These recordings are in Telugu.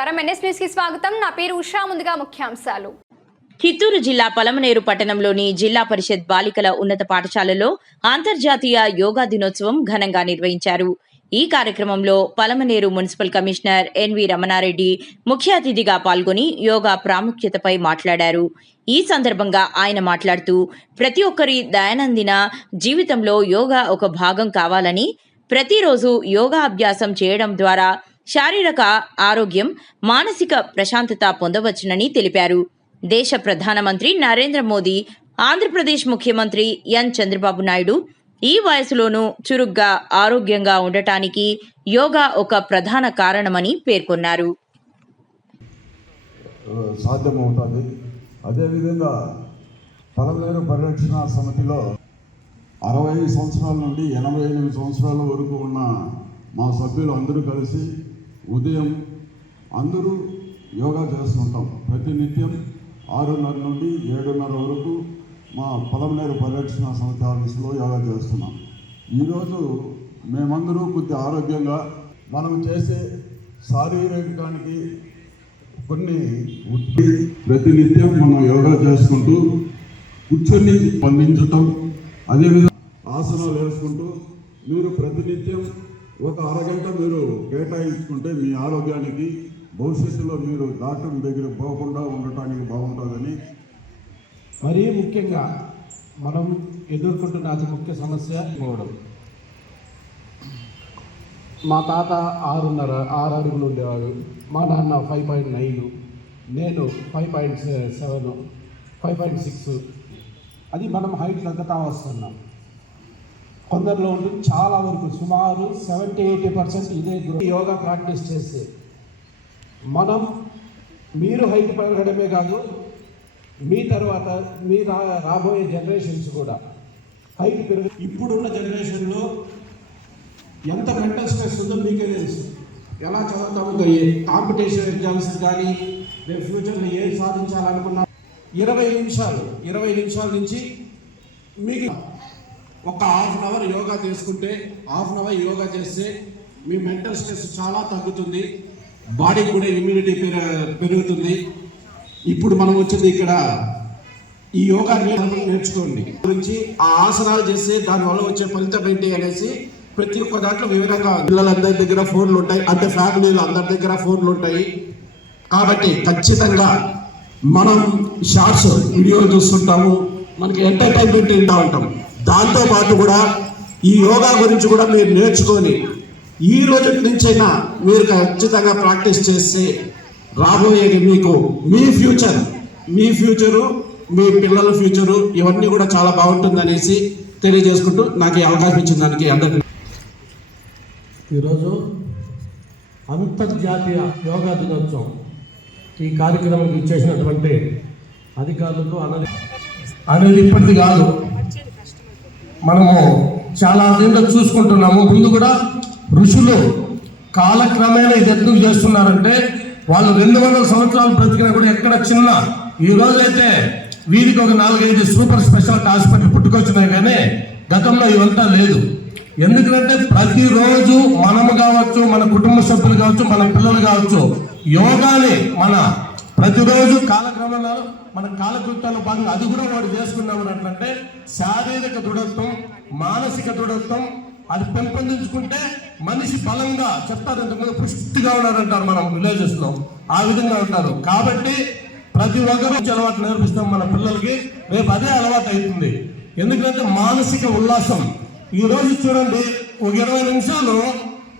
నమస్కారం ఎన్ఎస్ న్యూస్ కి స్వాగతం. నా పేరు ఉషా. ముందుగా ముఖ్యాంశాలు. చిత్తూరు జిల్లా పలమనేరు పట్టణంలోని జిల్లా పరిషత్ బాలికల ఉన్నత పాఠశాలలో అంతర్జాతీయ యోగా దినోత్సవం ఘనంగా నిర్వహించారు. ఈ కార్యక్రమంలో Palamaner municipal commissioner N V Ramana Reddy ముఖ్య అతిథిగా పాల్గొని యోగా ప్రాముఖ్యతపై మాట్లాడారు. ఈ సందర్భంగా ఆయన మాట్లాడుతూ ప్రతి ఒక్కరి దైనందిన జీవితంలో యోగా ఒక భాగం కావాలని, ప్రతిరోజు యోగా అభ్యాసం చేయడం ద్వారా శారీరక ఆరోగ్యం, మానసిక ప్రశాంతత పొందవచ్చునని తెలిపారు. దేశ ప్రధానమంత్రి నరేంద్ర మోదీ, ఆంధ్రప్రదేశ్ ముఖ్యమంత్రి ఎన్ చంద్రబాబు నాయుడు ఈ వయసులోనూ చురుగ్గా ఆరోగ్యంగా ఉండటానికి యోగా ఒక ప్రధాన కారణమని పేర్కొన్నారు. సాధ్యమవుతుంది. అదేవిధంగా పలమనేరు పరిరక్షణ సమితిలో 65 సంవత్సరాల నుండి 88 సంవత్సరాల వరకు ఉన్న మా సభ్యులు అందరూ కలిసి ఉదయం అందరూ యోగా చేస్తుంటాం. ప్రతినిత్యం 6:30 నుండి 7:30 వరకు మా పలమనేరు పరిరక్షణ సమితి ఆఫీసులో యోగా చేస్తున్నాం. ఈరోజు మేమందరూ కొద్ది ఆరోగ్యంగా మనం చేసే శారీరకానికి కొన్ని ప్రతినిత్యం మనం యోగా చేసుకుంటూ కూర్చొని స్పందించటం, అదేవిధంగా ఆసనాలు వేసుకుంటూ మీరు ప్రతినిత్యం ఒక అరగంట మీరు కేటాయించుకుంటే మీ ఆరోగ్యానికి భవిష్యత్తులో మీరు డాక్టర్ దగ్గర పోకుండా ఉండటానికి బాగుంటుందని. మరీ ముఖ్యంగా మనం ఎదుర్కొంటున్న అతి ముఖ్య సమస్య పోవడం. మా తాత 6 అడుగులు ఉండేవాడు, మా నాన్న 5.9, నేను 5.7, 5.6. అది మనం హైట్ తగ్గుతా వస్తున్నాం. కొందరిలో ఉంటుంది, చాలా వరకు సుమారు 70-80% ఇదే యోగా ప్రాక్టీస్ చేస్తే మీరు హైట్ పెరగడమే కాదు, మీ తర్వాత మీ రాబోయే జనరేషన్స్ కూడా హైట్ పెరుగు. ఇప్పుడున్న జనరేషన్లో ఎంత మెంటల్ స్ట్రెస్ ఉందో మీకే తెలుసు. ఎలా చదువుతామో కాంపిటీషన్ ఎగ్జామ్స్ కానీ రేపు ఫ్యూచర్లో ఏం సాధించాలనుకున్నా 20 నిమిషాల నుంచి మీకు ఒక ½ అవర్ యోగా తీసుకుంటే, ½ అవర్ యోగా చేస్తే మీ మెంటల్ స్ట్రెస్ చాలా తగ్గుతుంది, బాడీకి కూడా ఇమ్యూనిటీ పెరుగుతుంది. ఇప్పుడు మనం వచ్చింది ఇక్కడ ఈ యోగా నేర్చుకోండి గురించి, ఆ ఆసనాలు చేస్తే దానివల్ల వచ్చే ఫలితం ఏంటి అనేసి ప్రతి ఒక్క దాంట్లో వివరంగా. పిల్లలందరి దగ్గర ఫోన్లు ఉంటాయి, అంటే ఫ్యామిలీలో అందరి దగ్గర ఫోన్లు ఉంటాయి. కాబట్టి ఖచ్చితంగా మనం షార్ట్స్ వీడియోలు చూస్తుంటాము, మనకి ఎంటర్టైన్మెంట్ వింటూ ఉంటాం. దాంతోపాటు కూడా ఈ యోగా గురించి కూడా మీరు నేర్చుకొని ఈ రోజు నుంచైనా మీరు ఖచ్చితంగా ప్రాక్టీస్ చేస్తే రాబోయేది మీకు మీ ఫ్యూచరు, మీ పిల్లల ఫ్యూచరు ఇవన్నీ కూడా చాలా బాగుంటుందనేసి తెలియజేసుకుంటూ నాకు ఈ అవకాశం ఇచ్చిన దానికి అందరికీ. ఈరోజు అంతర్జాతీయ యోగా దినోత్సవం ఈ కార్యక్రమం ఇచ్చేసినటువంటి అధికారులకు అనేది ఇప్పటిది కాదు, మనము చాలా దీంట్లో చూసుకుంటున్నాము. ముందు కూడా ఋషులు కాలక్రమేణా ఇది ఎందుకు చేస్తున్నారంటే, వాళ్ళు 200 సంవత్సరాలు బ్రతికినా కూడా ఎక్కడ చిన్న, ఈ రోజైతే వీరికి ఒక 4-5 సూపర్ స్పెషాలిటీ హాస్పిటల్ పుట్టుకొచ్చినాయి, కానీ గతంలో ఇవంతా లేదు. ఎందుకంటే ప్రతిరోజు మనము కావచ్చు, మన కుటుంబ సభ్యులు కావచ్చు, మన పిల్లలు కావచ్చు, యోగాని మన ప్రతిరోజు కాలక్రమంలో మన కాలకృత్యాల్లో భాగంగా అది కూడా వాడు చేసుకున్నాము. అంటే శారీరక దృఢత్వం, మానసిక దృఢత్వం అది పెంపొందించుకుంటే మనిషి బలంగా చెప్తారు. ఇంతకుముందు పుష్టిగా ఉన్నారంటారు మనం విలేజెస్ లో, ఆ విధంగా ఉంటారు. కాబట్టి ప్రతి ఒక్కరూ అలవాటు నేర్పిస్తాం మన పిల్లలకి, రేపు అదే అలవాటు అవుతుంది. ఎందుకంటే మానసిక ఉల్లాసం. ఈ రోజు చూడండి, ఒక 20 నిమిషాలు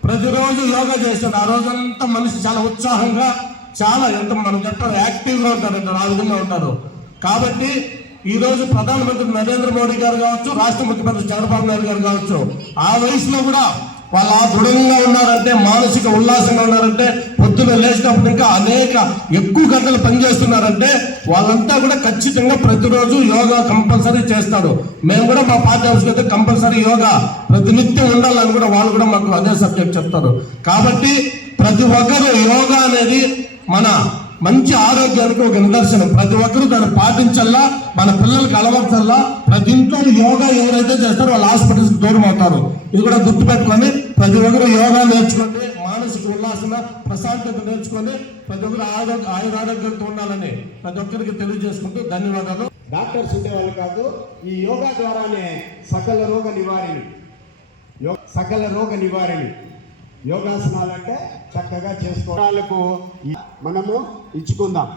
ప్రతిరోజు యోగా చేస్తాడు, ఆ రోజంతా మనిషి చాలా ఉత్సాహంగా, చాలా ఎంత మనం చెప్పాలి యాక్టివ్గా ఉంటారంటారు, ఆ విధంగా ఉంటారు. కాబట్టి ఈ రోజు ప్రధానమంత్రి నరేంద్ర మోడీ గారు కావచ్చు, రాష్ట్ర ముఖ్యమంత్రి చంద్రబాబు నాయుడు గారు కావచ్చు, ఆ వయసులో కూడా వాళ్ళు ఆ దృఢంగా ఉన్నారంటే, మానసిక ఉల్లాసంగా ఉన్నారంటే, పొద్దున్న లేచినప్పుడు ఇంకా ఎక్కువ గంటలు పనిచేస్తున్నారంటే వాళ్ళంతా కూడా ఖచ్చితంగా ప్రతిరోజు యోగా కంపల్సరీ చేస్తారు. మేము కూడా మా పార్టీ హౌస్కి అయితే కంపల్సరీ యోగా ప్రతినిత్యం ఉండాలని కూడా వాళ్ళు కూడా మాకు అదే సబ్జెక్ట్ చెప్తారు. కాబట్టి ప్రతి ఒక్కరు యోగా అనేది మన మంచి ఆరోగ్యానికి ఒక నిదర్శనం. ప్రతి ఒక్కరూ దాన్ని పాటించల్లా, మన పిల్లలకి అలవర్చల్లా. ప్రతి ఇంట్లో యోగా ఎవరైతే చేస్తారో వాళ్ళు హాస్పిటల్స్కి దూరం అవుతారు. ఇది కూడా గుర్తుపెట్టుకొని ప్రతి ఒక్కరు యోగా నేర్చుకోండి. మానసిక మానసిక ఉల్లాసన ప్రశాంతత నేర్చుకొని ప్రతి ఒక్కరు ఆరోగ్యంతో ఉండాలని ప్రతి ఒక్కరికి తెలియజేసుకుంటూ ధన్యవాదాలు. డాక్టర్స్ ఉండేవాళ్ళు కాదు. ఈ యోగా ద్వారానే సకల రోగ నివారణి, సకల రోగ నివారణి యోగాసనాలు అంటే చక్కగా చేసుకోవడాలకు మనము ఇచ్చుకుందాం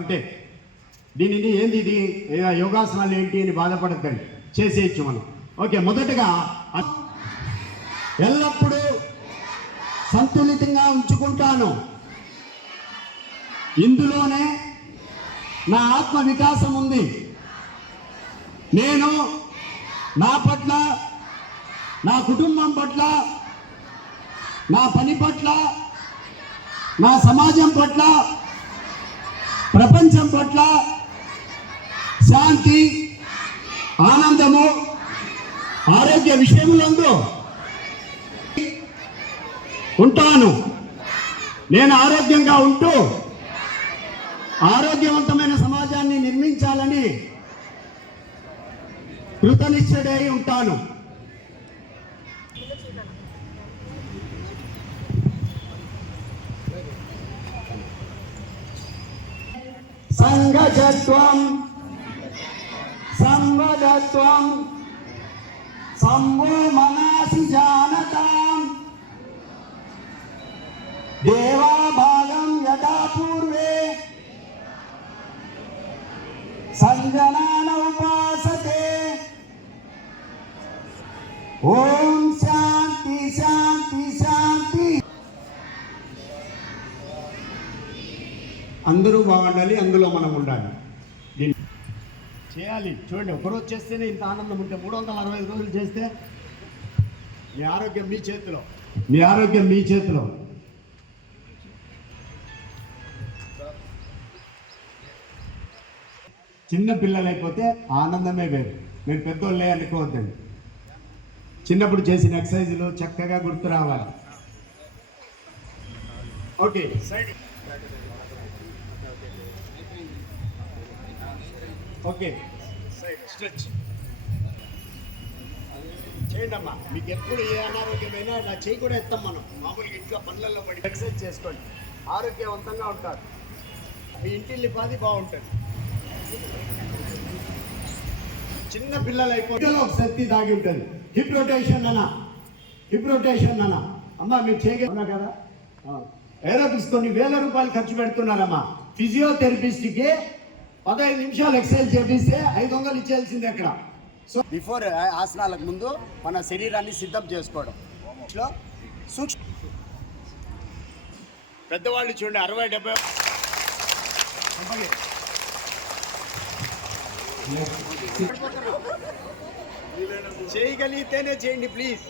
అంతే. దీనిని ఏంది ఇది యోగాసనాలు ఏంటి అని బాధపడద్దండి, చేసేయచ్చు మనం. ఓకే, మొదటగా ఎల్లప్పుడూ సంతులితంగా ఉంచుకుంటాను, ఇందులోనే నా ఆత్మ వికాసం ఉంది, నేను నా పట్ల, నా కుటుంబం పట్ల, నా పని పట్ల, నా సమాజం పట్ల, ప్రపంచం పట్ల శాంతి, ఆనందము, ఆరోగ్య విషయములందు ఉంటాను. నేను ఆరోగ్యంగా ఉంటూ ఆరోగ్యవంతమైన సమాజాన్ని నిర్మించాలని కృతనిశ్చయుడై ఉంటాను. సంగజత్వం సంవదత్వం సంవో మనసి జానతాం దేవాభాగం యదా పూర్వే సంజనాన ఉపాసతే. ఓం శాంతి శాంతి శాంతి. అందరూ బాగుండాలి, అందులో మనం ఉండాలి. దీన్ని చేయాలి. చూడండి, ఒకరోజు చేస్తేనే ఇంత ఆనందం ఉంటే 365 రోజులు చేస్తే మీ ఆరోగ్యం మీ చేతిలో, మీ ఆరోగ్యం మీ చేతిలో. చిన్న పిల్లలైపోతే ఆనందమే వేరు. నేను పెద్దోళ్ళే అనుకోవద్దండి. చిన్నప్పుడు చేసిన ఎక్సర్సైజులు చక్కగా గుర్తు రావాలి. Okay, side. Okay, side stretch చేయండి అమ్మా. మీకు ఎప్పుడు ఏ అనారోగ్యమైనా నా చేయి కూడా ఎత్తాం మనం. మామూలుగా ఇంట్లో పనులలో పడి ఎక్సర్సైజ్ చేసుకోండి, ఆరోగ్యవంతంగా ఉంటారు. మీ ఇంటిల్లి పాది బాగుంటుంది. చిన్న పిల్లలు అయిపోతే ఒక శక్తి దాగి ఉంటుంది. హిప్ రొటేషన్ అన్న, హిప్ రొటేషన్ అన్న. అమ్మా మీరు చేయగలరా కదా? ఏరోబిక్స్ కొన్ని వేల రూపాయలు ఖర్చు పెడుతున్నారమ్మా. ఫిజియోథెరపిస్ట్కి 15 నిమిషాలు ఎక్సర్సైజ్ చేపిస్తే 500 ఇచ్చేయాల్సింది ఎక్కడ. సో బిఫోర్ ఆసనాలకు ముందు మన శరీరాన్ని సిద్ధం చేసుకోవడం. సూక్ష్మ పెద్దవాళ్ళు చూడండి 60-70 చేయగలిగితేనే చేయండి ప్లీజ్.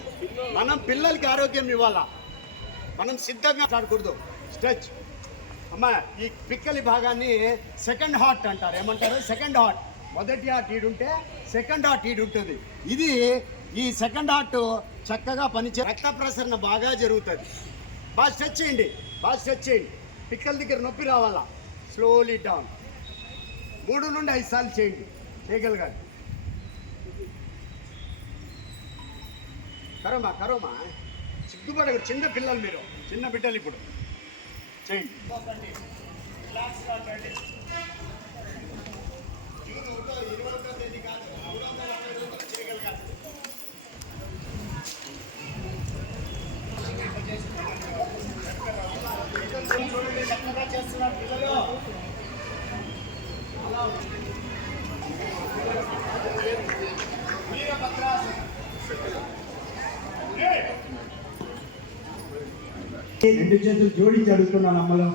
మనం పిల్లలకి ఆరోగ్యం ఇవ్వాలా, మనం సిద్ధంగా ఆడకూడదు. స్ట్రెచ్ అమ్మా. ఈ పిక్కలి భాగాన్ని సెకండ్ హార్ట్ అంటారు. ఏమంటారు? Second heart. మొదటి హార్ట్ ఈడుంటే సెకండ్ హార్ట్ ఈడు ఉంటుంది. ఇది ఈ సెకండ్ హార్ట్ చక్కగా పనిచే రక్త ప్రసరణ బాగా జరుగుతుంది. బాగా స్ట్రెచ్ చేయండి, బాగా స్ట్రెచ్ చేయండి. పిక్కల దగ్గర నొప్పి రావాలా. Slowly down. 3 నుండి 5 సార్లు చేయండి, చేయగలగాలి. కరోమా కరోమా సిగ్గుపడగ. చిన్న పిల్లలు మీరు, చిన్న బిడ్డలు ఇప్పుడు చేయండి. జూన్ 21వ తేదీ కాదు, 365 రోజులు చేయగలగాలి. చూడండి చక్కగా చేస్తున్నారు పిల్లలు. రెండు చేతులు జోడించి అడుగుతున్నాను అమ్మలో.